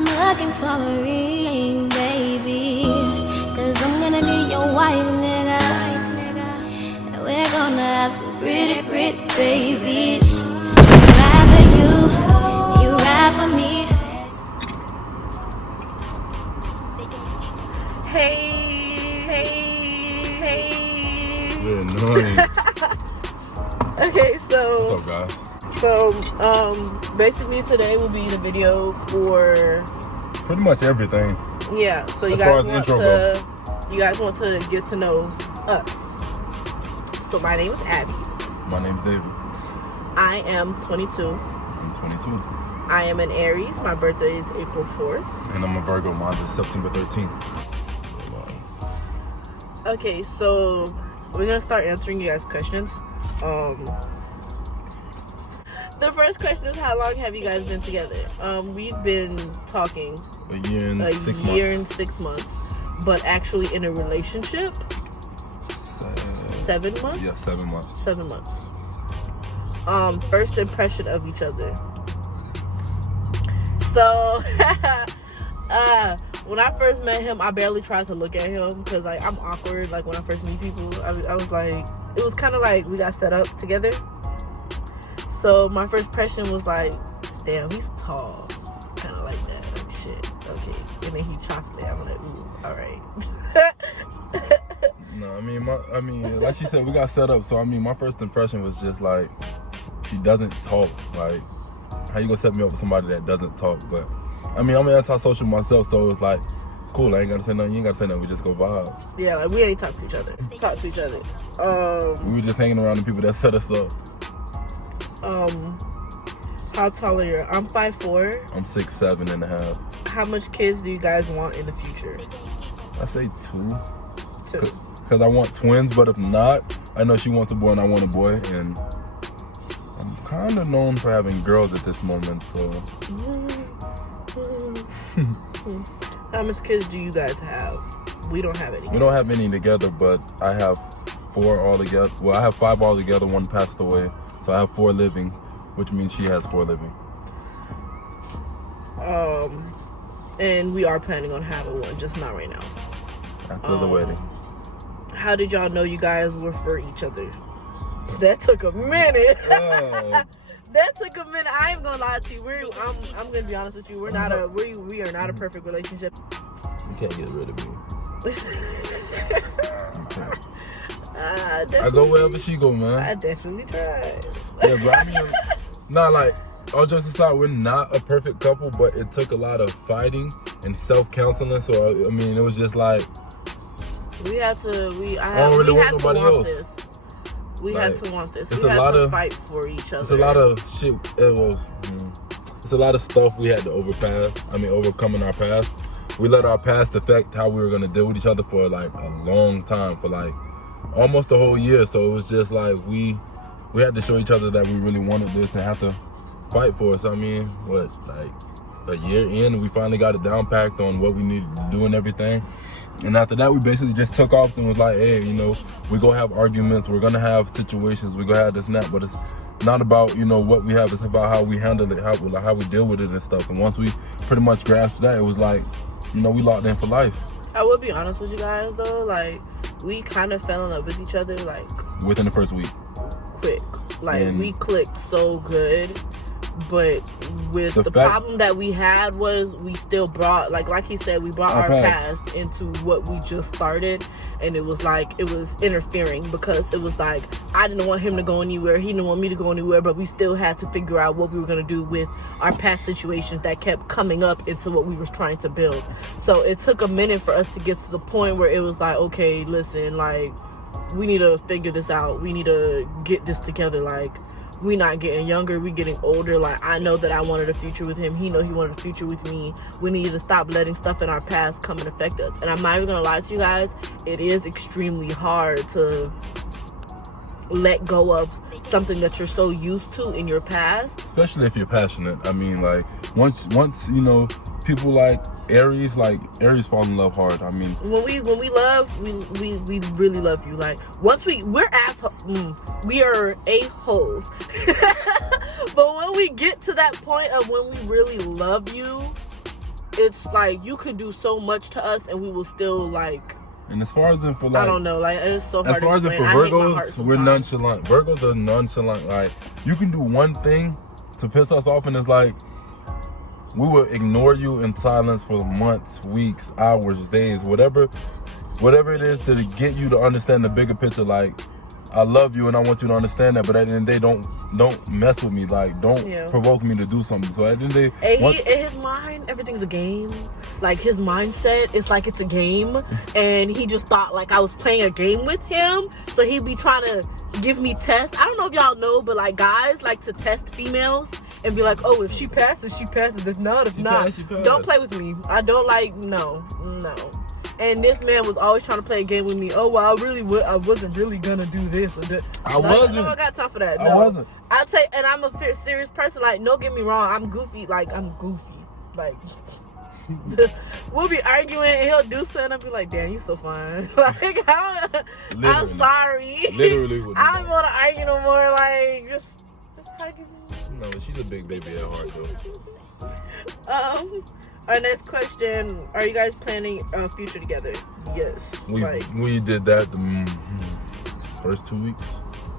I'm looking for a ring, baby, 'cause I'm gonna be your wife, nigga. And we're gonna have some pretty, pretty babies. Ride for you, you ride for me. Hey. You're annoying. Okay, so What's up, guys? basically today will be the video for Pretty much everything. yeah. So you As far guys as the want intro to get to know us. So my name is Abby. My name's David. I am 22. I'm 22. I am an Aries. My birthday is April 4th. And I'm a Virgo. Mine is September 13th. Okay, so we're gonna start answering you guys' questions. The first question is, how long have you guys been together? We've been talking A year and 6 months. year and 6 months, but actually in a relationship, 7 months. Yeah, 7 months. 7 months. First impression of each other. So, when I first met him, I barely tried to look at him because like I'm awkward. Like when I first meet people, I was like, it was kind of like we got set up together. So my first impression was like, damn, he's tall, kind of like that. Like, shit, okay. And then he chocolate. I'm like, ooh, all right. No, I mean, like she said, we got set up. So I mean, my first impression was just like, she doesn't talk. Like, how you gonna set me up with somebody that doesn't talk? But I mean, I'm antisocial myself, so it's like, cool. I ain't gotta say nothing. You ain't gotta say nothing. We just go vibe. Yeah, like we ain't talk to each other. We were just hanging around the people that set us up. How tall are you? I'm 5'4". I'm 6'7.5". How much kids do you guys want in the future? I say 2. 2. Because I want twins, but if not, I know she wants a boy and I want a boy, and I'm kind of known for having girls at this moment, so. How much kids do you guys have? We don't have any. We don't have any together, but I have 4 all together. Well, I have 5 all together. 1 passed away, so I have 4 living, which means she has 4 living. And we are planning on having one, just not right now. After the wedding. How did y'all know you guys were for each other? That took a minute. That took a minute. I ain't gonna lie to you. I'm gonna be honest with you. We are not a perfect relationship. You can't get rid of me. I I go wherever she go, man. I definitely tried. Yeah, but I mean, not like, all jokes aside, we're not a perfect couple, but it took a lot of fighting and self-counseling. So I mean, it was just like, we had to. I don't really want nobody else. This. We had to want this. It's we a had lot to of fight for each other. It's a lot of shit. It's a lot of stuff we had to overcome in our past. We let our past affect how we were gonna deal with each other for like a long time, for like almost a whole year. So it was just like we had to show each other that we really wanted this and have to fight for it. So I mean, what, like a year in, we finally got it down packed on what we needed to do and everything. And after that, we basically just took off and was like, hey, you know, we're going to have arguments. We're going to have situations. We're going to have this and that. But it's not about, you know, what we have. It's about how we handle it, how we deal with it and stuff. And once we pretty much grasped that, it was like, you know, we locked in for life. I will be honest with you guys, though. Like, we kind of fell in love with each other, like, within the first week. Quick. Like, we clicked so good. But with the problem that we had was we still brought, like he said, we brought our past into what we just started, and it was like, it was interfering because it was like, I didn't want him to go anywhere, he didn't want me to go anywhere, but we still had to figure out what we were going to do with our past situations that kept coming up into what we were trying to build. So it took a minute for us to get to the point where it was like, okay, listen, like, we need to figure this out, we need to get this together. Like, we not getting younger, we getting older. Like, I know that I wanted a future with him, he know he wanted a future with me. We need to stop letting stuff in our past come and affect us. And I'm not even gonna lie to you guys, it is extremely hard to let go of something that you're so used to in your past, especially if you're passionate. I mean, like, once you know, people like Aries fall in love hard. I mean, when we love, we really love you. Like, once we're assholes, we are a-holes. But when we get to that point of when we really love you, it's like you could do so much to us and we will still like. And as far as in for like, I don't know, like it's so hard. As far as in for Virgos, we're nonchalant. Virgos are nonchalant. Like you can do one thing to piss us off, and it's like we will ignore you in silence for months, weeks, hours, days, whatever it is to get you to understand the bigger picture. Like I love you and I want you to understand that, but at the end of the day, don't mess with me. Like don't provoke me to do something. So at the end of the day, in his mind, everything's a game. Like his mindset is like it's a game, and he just thought like I was playing a game with him. So he'd be trying to give me tests. I don't know if y'all know, but like guys like to test females and be like, oh, if she passes, she passes. If not, if not, don't play with me. I don't like no. And this man was always trying to play a game with me. Oh, well, I wasn't really gonna do this or that. I wasn't. No, I got time for that. No. I wasn't. I'll tell you, and I'm a serious person. Like, don't get me wrong. I'm goofy. Like, we'll be arguing and he'll do something. I'll be like, damn, you so fine. Like, I'm sorry. Literally. I don't want to argue no more. Like, just hug me. No, she's a big baby at heart, though. Our next question, are you guys planning a future together? Yes. We did that the first 2 weeks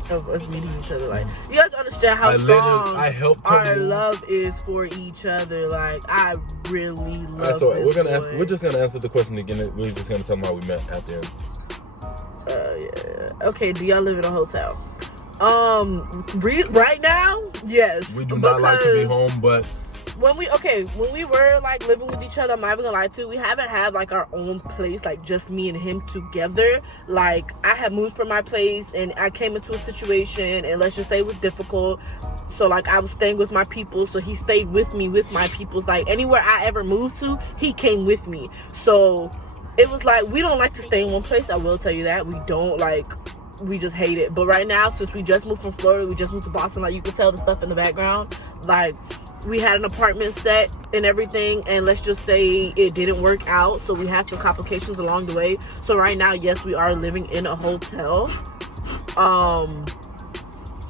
of us meeting each other. Like, you guys understand how strong our love is for each other. Like, I really love so we're just gonna answer the question again. We're just gonna tell them how we met at the end. Yeah. Okay, do y'all live in a hotel? Right now, yes. We do not like to be home, but when we were like living with each other, I'm not even gonna lie to you, we haven't had like our own place, like just me and him together. Like I had moved from my place and I came into a situation, and let's just say it was difficult. So like I was staying with my people, so he stayed with me with my peoples. Like anywhere I ever moved to, he came with me. So it was like we don't like to stay in one place. I will tell you that we don't like. We just hate it. But right now, since we just moved from Florida, we just moved to Boston. Like you can tell the stuff in the background. Like we had an apartment set and everything, and let's just say it didn't work out, so we had some complications along the way. So right now, yes, we are living in a hotel.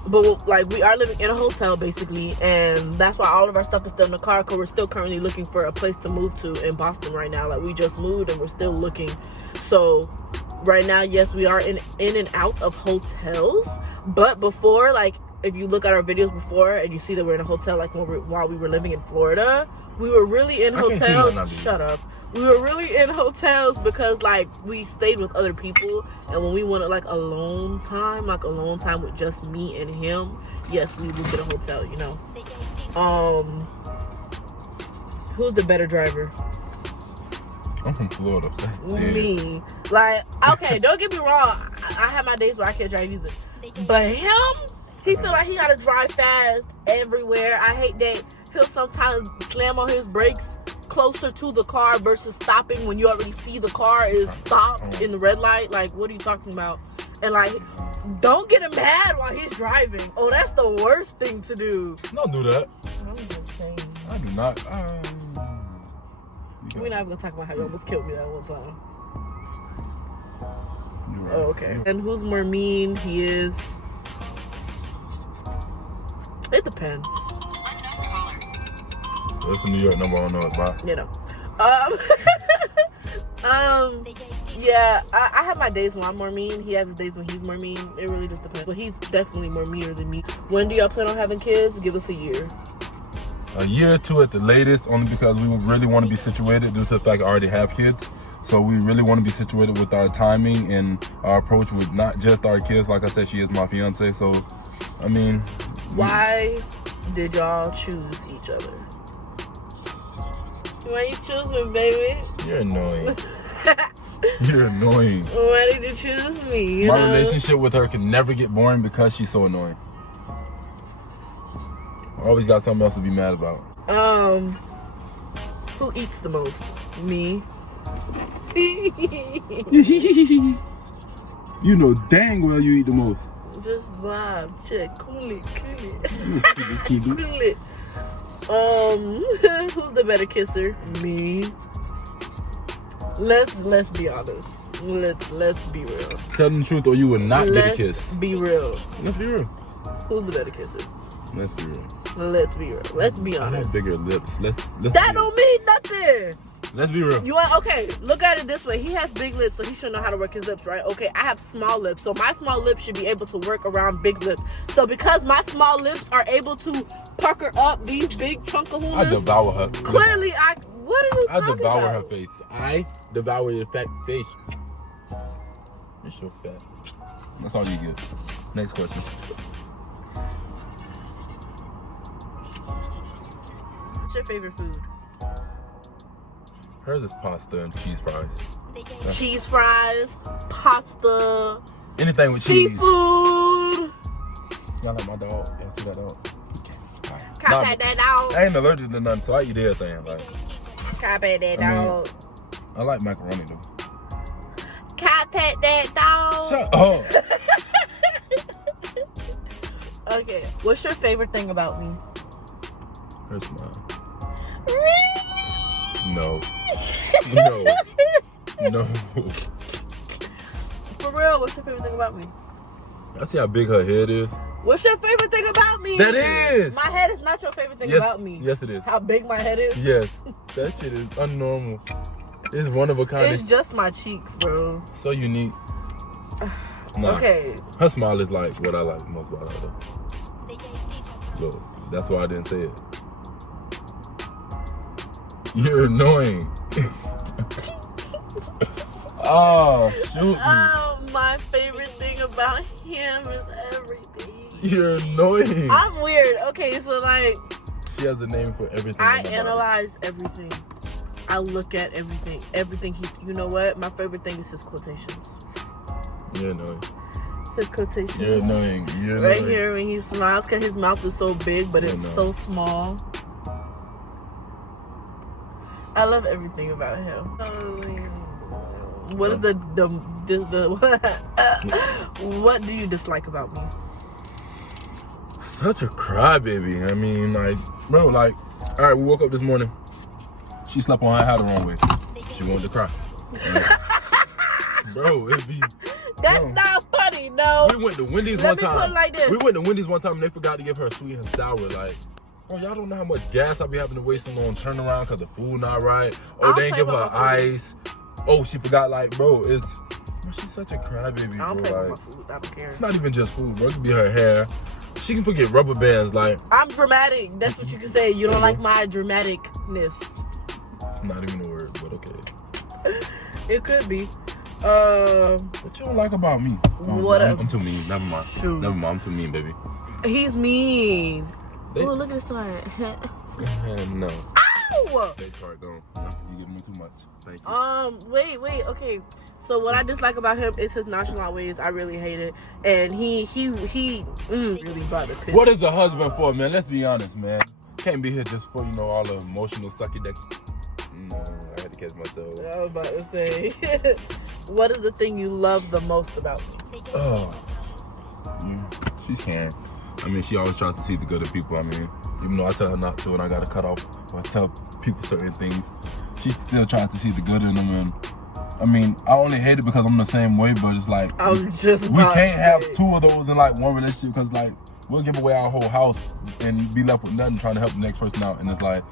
But like we are living in a hotel basically, and that's why all of our stuff is still in the car, because we're still currently looking for a place to move to in Boston right now. Like we just moved and we're still looking. So right now, yes, we are in and out of hotels. But before, like if you look at our videos before and you see that we're in a hotel, like while we were living in Florida, we were really in hotels. Shut up. We were really in hotels because like we stayed with other people, and when we wanted like alone time with just me and him, yes, we would get a hotel, you know. Who's the better driver? I'm from Florida. Me. Like, okay, don't get me wrong, I have my days where I can't drive either, but him, he feel like he gotta drive fast everywhere. I hate that he'll sometimes slam on his brakes closer to the car versus stopping when you already see the car is stopped in the red light. Like, what are you talking about? And like, don't get him mad while he's driving. Oh, that's the worst thing to do. Don't do that. I'm just saying. I do not. We're not even gonna talk about how you almost killed me that one time. Right. Oh, okay. And who's more mean? He is. It depends. That's the New York number. I don't know about. You know. Yeah, I have my days when I'm more mean. He has his days when he's more mean. It really just depends. But he's definitely more meaner than me. When do y'all plan on having kids? Give us a year. A year or two at the latest, only because we really want to be situated due to the fact I already have kids. So we really want to be situated with our timing and our approach with not just our kids. Like I said, she is my fiance. So, I mean. Why did y'all choose each other? Why you choose me, baby? You're annoying. You're annoying. Why did you choose me? My relationship with her can never get boring because she's so annoying. I always got something else to be mad about. Who eats the most? Me. You know dang well you eat the most. Just vibe, check, cool it. Cool it. Who's the better kisser? Me. Let's be honest. Let's be real. Tell them the truth, or you will not get a kiss. Be real. Let's be real. Who's the better kisser? Let's be real. Let's be real. Let's be I honest. have bigger lips. Let's That don't mean nothing. Let's be real. You want okay? Look at it this way. He has big lips, so he should know how to work his lips, right? Okay, I have small lips, so my small lips should be able to work around big lips. So because my small lips are able to pucker up these big chunkahooners, I devour her. clearly, what are you talking about? I devour her face. I devour your fat face. You're so fat. That's all you get. Next question. What's your favorite food? Hers is pasta and cheese fries. Cheese fries, pasta, Anything with cheese. seafood. Y'all like my dog? Y'all see that dog? Can't pet that dog. I ain't allergic to nothing, so I eat everything. Like, Can't pet that I mean, dog. I like macaroni though. Can't pet that dog. Shut up. Okay, what's your favorite thing about me? Her smile. Really? No. No. No. For real, what's your favorite thing about me? I see how big her head is. What's your favorite thing about me? That is. My head is not your favorite thing Yes, about me. yes, it is. How big my head is? Yes. That shit is unnormal. It's one of a kind. It's just my cheeks, bro. So unique. Nah. Okay. Her smile is like what I like most about her. So that's why I didn't say it. You're annoying. Oh, shoot me. My favorite thing about him is everything. You're annoying. I'm weird. Okay, so like, She has a name for everything. I on my body. analyze everything. I look at everything. Everything you know what? My favorite thing is his quotations. You're annoying. His quotations. You're annoying. You're Right annoying. here when he smiles, cause his mouth is so big, but You're it's annoying. so small. I love everything about him. What is the what do you dislike about me? Such a crybaby. I mean, like, bro, like, all right, we woke up this morning. She slept on her hat the wrong way. She wanted to cry. Bro, it'd be. That's bro. not funny, no. We went to Wendy's Let one me put time. it like this. We went to Wendy's one time and they forgot to give her sweet and sour. Like, oh, y'all don't know how much gas I be having to waste on turnaround because the food not right. Oh, I'll they ain't play give her with my food. ice. Oh, she forgot. Like, bro, it's. Bro, she's such a crybaby, I don't play bro. with Like, my food. I don't care. it's not even just food, bro. It could be her hair. She can forget rubber bands. Like, I'm dramatic. That's what you can say. You don't like my dramaticness. not even a word, but okay. It could be. What you don't like about me? What I'm too mean. Never mind. Shoot. Never mind. I'm too mean, baby. He's mean. They- Oh, look at this one. No. Ow! They start going. No, you give me too much. Thank you. Wait. Okay. So what I dislike about him is his nonchalant ways. I really hate it, and he really brought the piss. What is a husband for, man? Let's be honest, man. Can't be here just for, you know, all the emotional sucky dick. No, I had to catch myself. I was about to say, what is the thing you love the most about me? Oh, she's caring. I mean, she always tries to see the good in people. I mean, even though I tell her not to and I gotta cut off or I tell people certain things, she still tries to see the good in them. And I mean, I only hate it because I'm the same way, but it's like, I was just we about can't to have say. two of those in like one relationship because like we'll give away our whole house and be left with nothing trying to help the next person out, and it's like,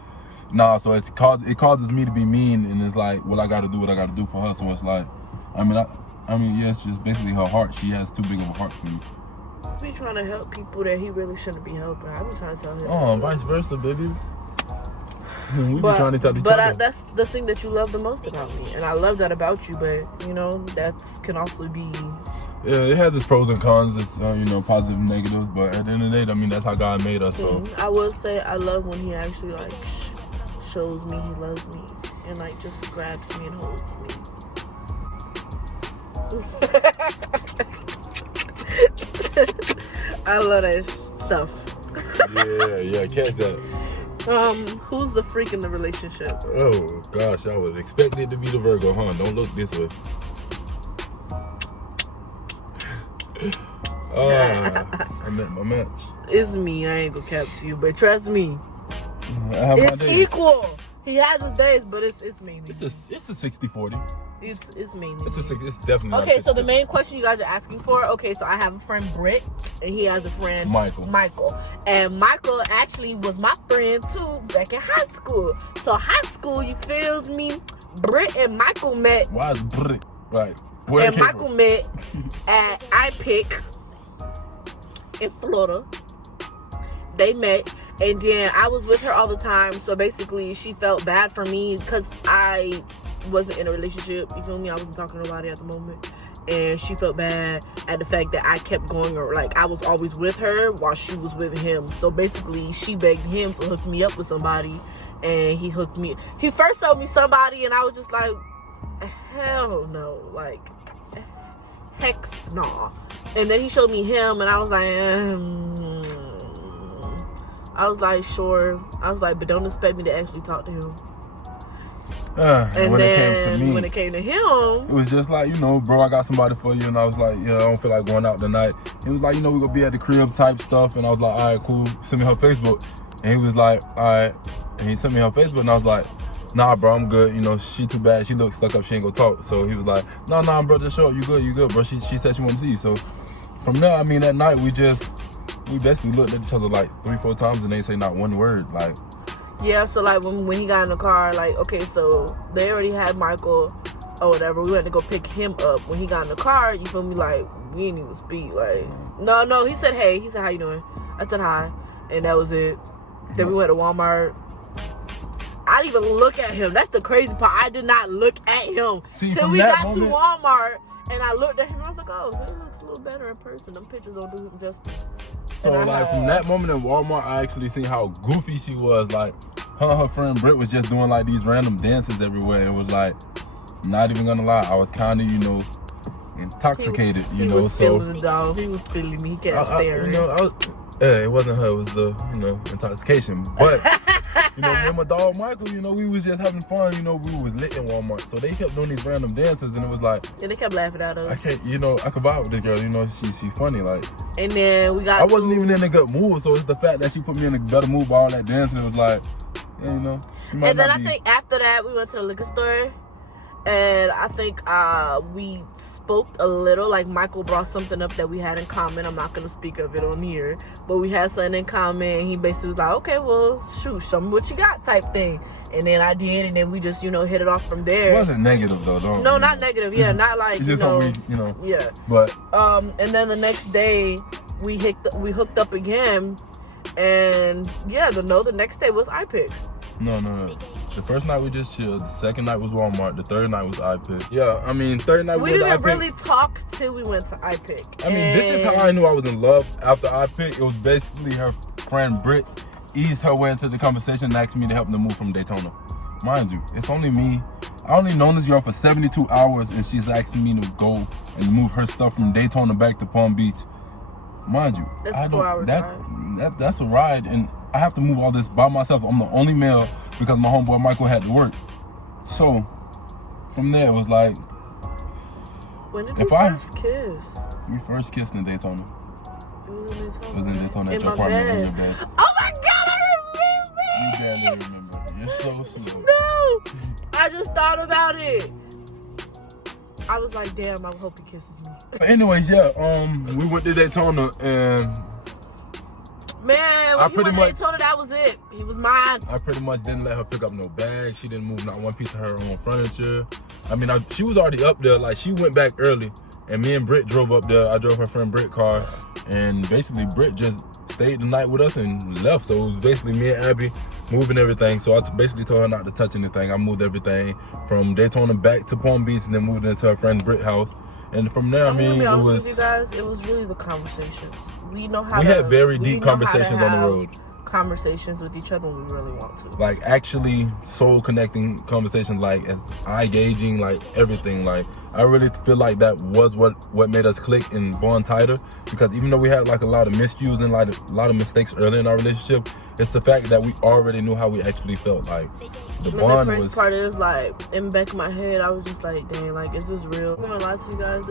nah. So it causes me to be mean, and it's like, well, I got to do what I got to do for her. So it's like, I mean, yeah, it's just basically her heart. She has too big of a heart for me. Be trying to help people that he really shouldn't be helping. I be trying to tell him. Oh, vice versa, baby. We be trying to tell each other. That's the thing that you love the most about me, and I love that about you. But you know, can also be. Yeah, it has its pros and cons. It's you know, positive and negatives. But at the end of the day, I mean, that's how God made us. So I will say I love when he actually like shows me he loves me and like just grabs me and holds me. I love that stuff. yeah, catch that. Who's the freak in the relationship? Oh gosh, I was expecting it to be the Virgo, huh? Don't look this way. I met my match. It's me. I ain't gonna cap to you, but trust me, I have my it's days. equal. He has his days, but it's mainly. It's a 60-40. It's mainly. It's definitely not okay. So the main question you guys are asking for. Okay, so I have a friend Britt, and he has a friend Michael, and Michael actually was my friend too back in high school. So high school, you feels me? Britt and Michael met. Why is Britt right? And Michael met at iPic in Florida. They met, and then I was with her all the time. So basically, she felt bad for me because I wasn't in a relationship. You feel me? I wasn't talking to nobody at the moment, and she felt bad at the fact that I kept going, or like I was always with her while she was with him. So basically, she begged him to hook me up with somebody, and he hooked me. He first told me somebody, and I was just like, hell no, like heck no. And then he showed me him, and I was like, sure. I was like, but don't expect me to actually talk to him. And when then it came to me, when it came to him, it was just like, bro, I got somebody for you. And I was like, yeah, I don't feel like going out tonight. He was like, we're gonna be at the crib type stuff. And I was like, all right, cool. Send me her Facebook. And he was like, all right. And he sent me her Facebook, and I was like, nah, bro, I'm good. She too bad. She looks stuck up. She ain't gonna talk. So he was like, nah, bro, just show up. You good, bro. She said she wanted to see you. So from there, I mean, that night we basically looked at each other like 3-4 times, and they say not one word. Like, yeah. So like when he got in the car, like, okay, so they already had Michael or whatever. We had to go pick him up. When he got in the car, you feel me? Like, we didn't even speak. Like, no. He said, hey. He said, how you doing? I said, hi. And that was it. Then we went to Walmart. I didn't even look at him. That's the crazy part. I did not look at him till we got to Walmart, and I looked at him. And I was like, oh, he looks a little better in person. Them pictures don't do him justice. So like from that moment in Walmart, I actually seen how goofy she was. Like her and her friend Britt was just doing like these random dances everywhere. It was like, not even gonna lie, I was kind of intoxicated. He was feeling the dog. He was feeling me. He kept staring. It wasn't her. It was the intoxication. But me and my dog Michael, we was just having fun. We was lit in Walmart. So they kept doing these random dances, and it was like, yeah, they kept laughing at us. I can't, I could vibe with this girl. She funny, like. And then we got. I wasn't even in a good mood, so it's the fact that she put me in a better mood by all that dancing. It was like, yeah, And then I think after that we went to the liquor store. And I think we spoke a little. Like Michael brought something up that we had in common. I'm not gonna speak of it on here, but we had something in common. He basically was like, "Okay, well, shoot, show me what you got," type thing. And then I did, and then we just hit it off from there. It wasn't negative though, don't. No, not negative. Yeah, not like just Yeah. But and then the next day we hooked up again, and yeah, the next day was iPic. No. The first night we just chilled. The second night was Walmart. The third night was iPic. Yeah, I mean, third night we didn't really talk till we went to iPic. I mean, this is how I knew I was in love after iPic. It was basically her friend Britt eased her way into the conversation and asked me to help them move from Daytona. Mind you, it's only me. I only known this girl for 72 hours, and she's asking me to go and move her stuff from Daytona back to Palm Beach. Mind you, that's a 4-hour ride. That's a ride, and I have to move all this by myself. I'm the only male because my homeboy Michael had to work. So from there it was like, when did we first kiss? We first kissed in Daytona. It was in Daytona. It was in Daytona at your apartment in your bed. Oh my God, I remember! You barely remember. You're so slow. No! I just thought about it. I was like, damn, I hope he kisses me. But anyways, yeah, we went to Daytona, and man, when he went to Daytona, that was it. He was mine. I pretty much didn't let her pick up no bag. She didn't move not one piece of her own furniture. I mean, she was already up there. Like, she went back early, and me and Britt drove up there. I drove her friend Britt's car, and basically Britt just stayed the night with us and left. So it was basically me and Abby moving everything. So I basically told her not to touch anything. I moved everything from Daytona back to Palm Beach, and then moved into her friend Britt's house. And from there, I mean, it was. With you guys, it was really the conversations. We had very deep conversations on the road. Conversations with each other when we really want to. Like, actually soul connecting conversations, like eye gauging, like everything. Like, I really feel like that was what made us click and bond tighter. Because even though we had like a lot of miscues and like a lot of mistakes early in our relationship, it's the fact that we already knew how we actually felt. Like, the bond was. The part is, like, in the back of my head, I was just like, dang, like, is this real? I'm gonna lie to you guys,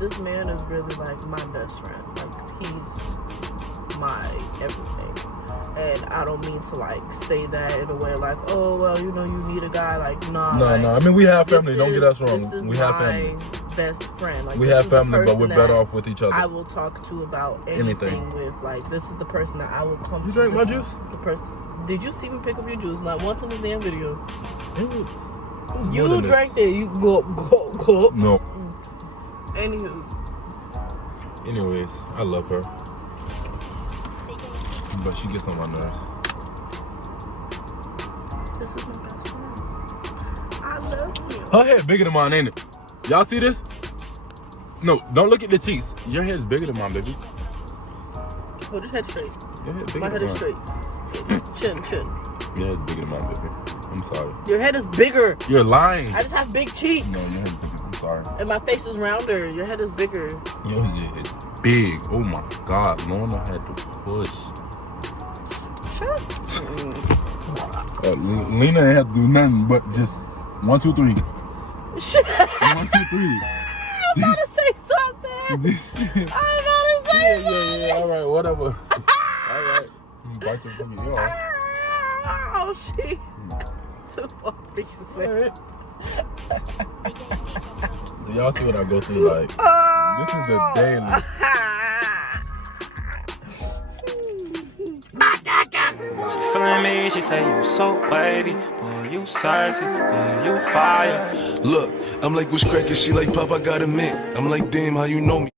this man is really like my best friend. Like, he's my everything. And I don't mean to like say that in a way like, oh well, you know, you need a guy. Like, nah. No, like, no. I mean, we have family. Don't get us wrong. This is We have my family. best friend. Like, We this have is the family, but person we're that better off with each other. I will talk to about anything with. Like, this is the person that I will come. You to. drank my This juice? is The person. Did you see me pick up your juice? Not once in the damn video. It was more You than drank it. You go. this. No. Anywho. Anyways, I love her, but she gets on my nerves. This is my best friend. I love you. Her head bigger than mine, ain't it? Y'all see this? No, don't look at the cheeks. Your head's bigger than mine, baby. Hold his head straight. Your head's bigger My head than is mine. straight. Chin. Your head's bigger than mine, baby. I'm sorry. Your head is bigger. You're lying. I just have big cheeks. No, your head's bigger. I'm sorry. And my face is rounder. Your head is bigger. Your head is big. Oh my God. Lorna had to push. Shut up. Lena ain't have to do nothing but just 1, 2, 3. Shut up. 1, 2, 3. I'm about to say something. This. I'm about to say something. Yeah. All right, whatever. All right. Bite you from your ear. Oh, shit. Too far to say. Y'all see what I go through, like, this is the daily. She feeling me, she say you so wavy, boy you sexy, yeah you fire. Look, I'm like, what's crackin'? She like, Pop, I got a mint. I'm like, damn, how you know me?